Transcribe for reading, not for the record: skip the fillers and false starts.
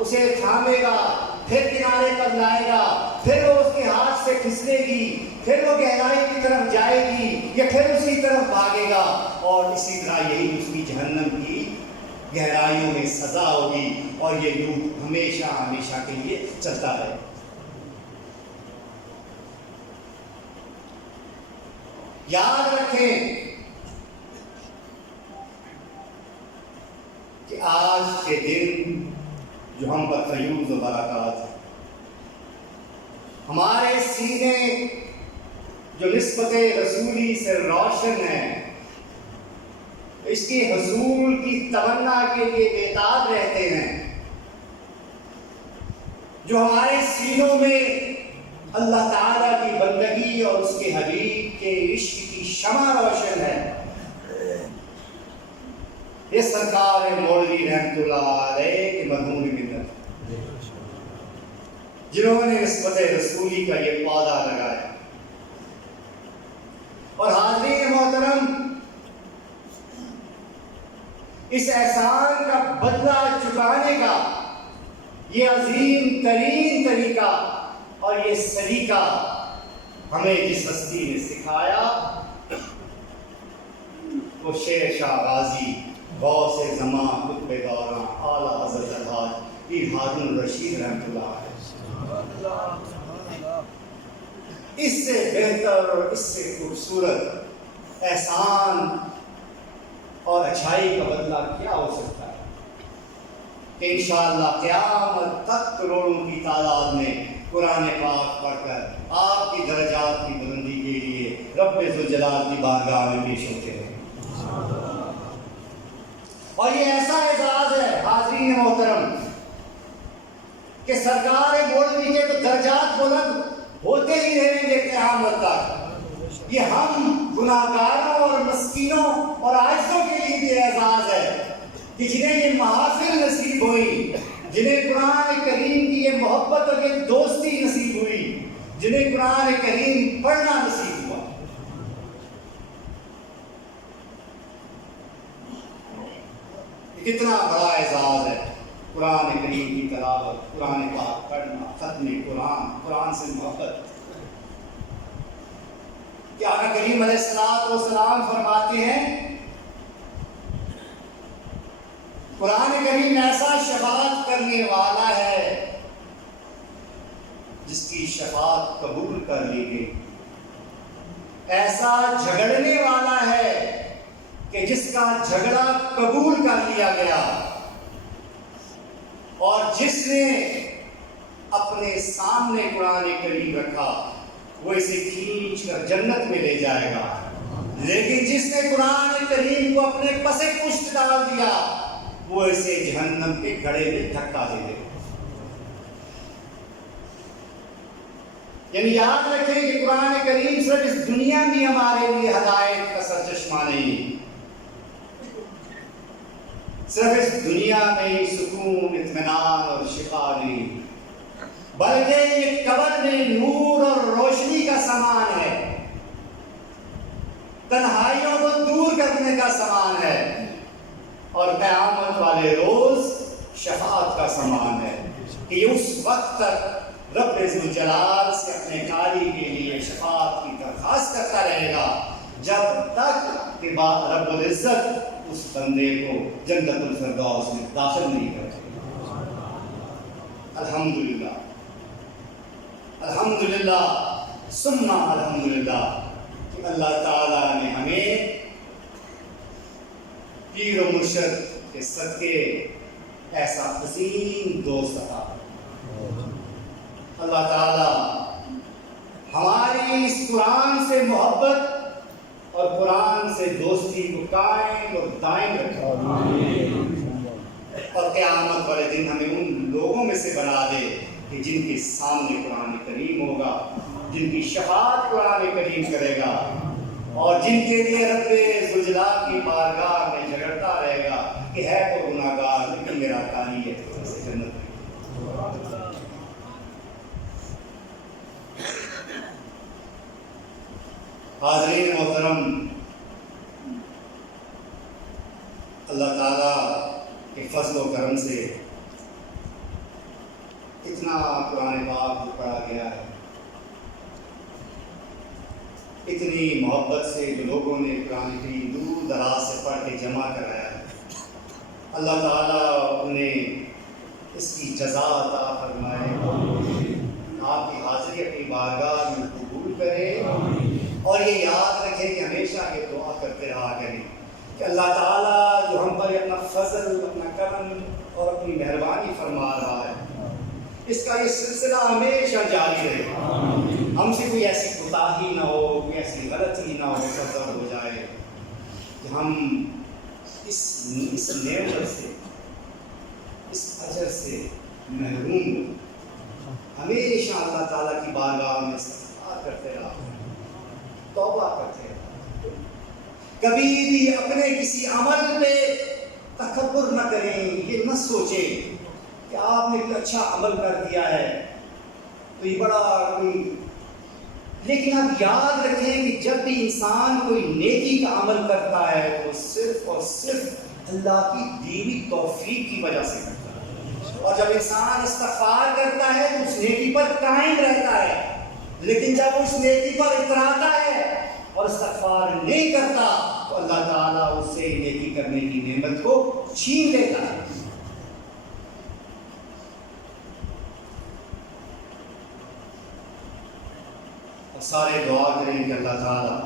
اسے تھامے گا، پھر کنارے پر لائے گا، پھر وہ اس کے ہاتھ سے پھسلے گی، پھر وہ گہرائی کی طرف جائے گی، یا پھر اسی طرف بھاگے گا، اور اسی طرح یہی اس کی جہنم کی گہرائیوں میں سزا ہوگی، اور یہ لوپ ہمیشہ ہمیشہ کے لیے چلتا رہے۔ یاد رکھیں کہ آج کے دن جو ہم پر فیوض و برکات ہے، ہمارے سینے جو نسبت رسولی سے روشن ہیں، اس کی حصول کی تمنا کے لیے بیتاب رہتے ہیں، جو ہمارے سینوں میں اللہ تعالیٰ کی بندگی اور اس کے حبیب کے عشق کی شمع روشن ہے، یہ سرکار مولوی رحمت اللہ علیہ کے مرحوم منت، جنہوں نے نسبت رسولی کا یہ پودا لگایا۔ اور حاضرین محترم، اس احسان کا بدلہ چکانے کا یہ عظیم ترین طریقہ اور یہ سلیقہ ہمیں جس ہستی نے سکھایا وہ شیر شاہ غازی غوث زمان قطب دوران اعلیٰ حضرت الحاج پیر ہارون الرشید رحمۃ اللہ علیہ۔ اس سے بہتر اور اس سے خوبصورت احسان اور اچھائی کا بدلہ کیا ہو سکتا ہے کہ انشاءاللہ قیامت تک کروڑوں کی تعداد میں قرآن پاک پڑھ کر آپ کی درجات کی بلندی کے لیے رب ذوالجلال کی بارگاہ میں پیش ہوتے ہیں۔ اور یہ ایسا اعزاز ہے حاضرین محترم کہ سرکار مولوی کے تو درجات بلند ہوتے ہی رہیں گے قیامت تک۔ یہ ہم گناہگاروں اور مسکینوں اور عاجزوں کے لیے بھی اعزاز ہے کہ جنہیں یہ محافل نصیب ہوئی، جنہیں قرآن کریم کی یہ محبت اور یہ دوستی نصیب ہوئی، جنہیں قرآن کریم پڑھنا نصیب ہوا۔ کتنا بڑا اعزاز ہے قرآن کریم کی تلاوت، قرآن پاک پڑھنا، ختم قرآن، قرآن سے محبت۔ کہ آقا کریم علیہ السلام فرماتے ہیں قرآن کریم ایسا شفاعت کرنے والا ہے جس کی شفاعت قبول کر لی گئی، ایسا جھگڑنے والا ہے کہ جس کا جھگڑا قبول کر لیا گیا، اور جس نے اپنے سامنے قرآن کریم رکھا وہ اسے کھینچ کر جنت میں لے جائے گا، لیکن جس نے قرآن کریم کو اپنے پس پشت ڈال دیا وہ اسے جہنم کے گڑھے میں دھکا دے دے گا۔ یعنی یاد رکھیں کہ قرآن کریم صرف اس دنیا میں ہمارے لیے ہدایت کا سرچشمہ نہیں، صرف اس دنیا میں ہی سکون، اطمینان اور شفا نہیں، بلکہ یہ قبر میں نور اور روشنی کا سامان ہے، تنہائیوں کو دور کرنے کا سامان ہے، اور قیامت والے روز شفاعت کا سامان ہے کہ یہ اس وقت تک رب ذوالجلال سے اپنے کاری کے لیے شفاعت کی درخواست کرتا رہے گا جب تک کہ رب العزت اس بندے کو جنت الفردوس میں داخل نہیں کرتے۔ الحمدللہ الحمدللہ ثم الحمدللہ کہ اللہ تعالیٰ نے ہمیں پیر و مرشد کے صدقے ایسا عظیم دوست عطا۔ اللہ تعالیٰ ہماری اس قرآن سے محبت اور قرآن سے دوستی کو قائم اور دائم رکھے، اور قیامت والے دن ہمیں ان لوگوں میں سے بنا دے کہ جن کے سامنے قرآن کریم ہوگا، جن کی شفاعت قرآن کریم کرے گا، اور جن کے لیے رب ذوالجلال کی بارگاہ میں جھگڑتا رہے گا کہ ہے تو گناہگار لیکن میرا قاری ہے تو اسے جنت میں۔ حاضرین محترم، اللہ تعالیٰ کے فضل و کرم سے اتنا قرآن پاک جو پڑھا گیا ہے، اتنی محبت سے جو لوگوں نے قرآن کریم دور دراز سے پڑھ کے جمع کرایا ہے، اللہ تعالیٰ انہیں اس کی جزا عطا فرمائے، آپ کی حاضری اپنی بارگاہ میں قبول کرے، اور یہ یاد رکھیں کہ ہمیشہ یہ دعا کرتے رہا کریں کہ اللہ تعالیٰ جو ہم پر اپنا فضل، اپنا کرم اور اپنی مہربانی فرما رہا ہے، اس کا یہ سلسلہ ہمیشہ جاری رہے، ہم سے کوئی ایسی کوتاہی نہ ہو، کوئی ایسی غلطی نہ ہو، فضل ہو جائے کہ ہم اس نعمت سے، اس اجر سے محروم ہو۔ ہمیشہ اللہ تعالیٰ کی بارگاہ میں استغفار کرتے رہا، توبہ کرتے رہا، کبھی بھی اپنے کسی عمل پہ تکبر نہ کریں، یہ نہ سوچیں کہ آپ نے کوئی اچھا عمل کر دیا ہے تو یہ بڑا کوئی، لیکن آپ یاد رکھیں کہ جب بھی انسان کوئی نیکی کا عمل کرتا ہے وہ صرف اور صرف اللہ کی دی ہوئی توفیق کی وجہ سے کرتا ہے، اور جب انسان استغفار کرتا ہے تو اس نیکی پر قائم رہتا ہے، لیکن جب اس نیکی پر اتراتا ہے اور استغفار نہیں کرتا تو اللہ تعالیٰ اس سے نیکی کرنے کی نعمت کو چھین لیتا ہے۔ سارے دعا کریں کہ اللہ تعالیٰ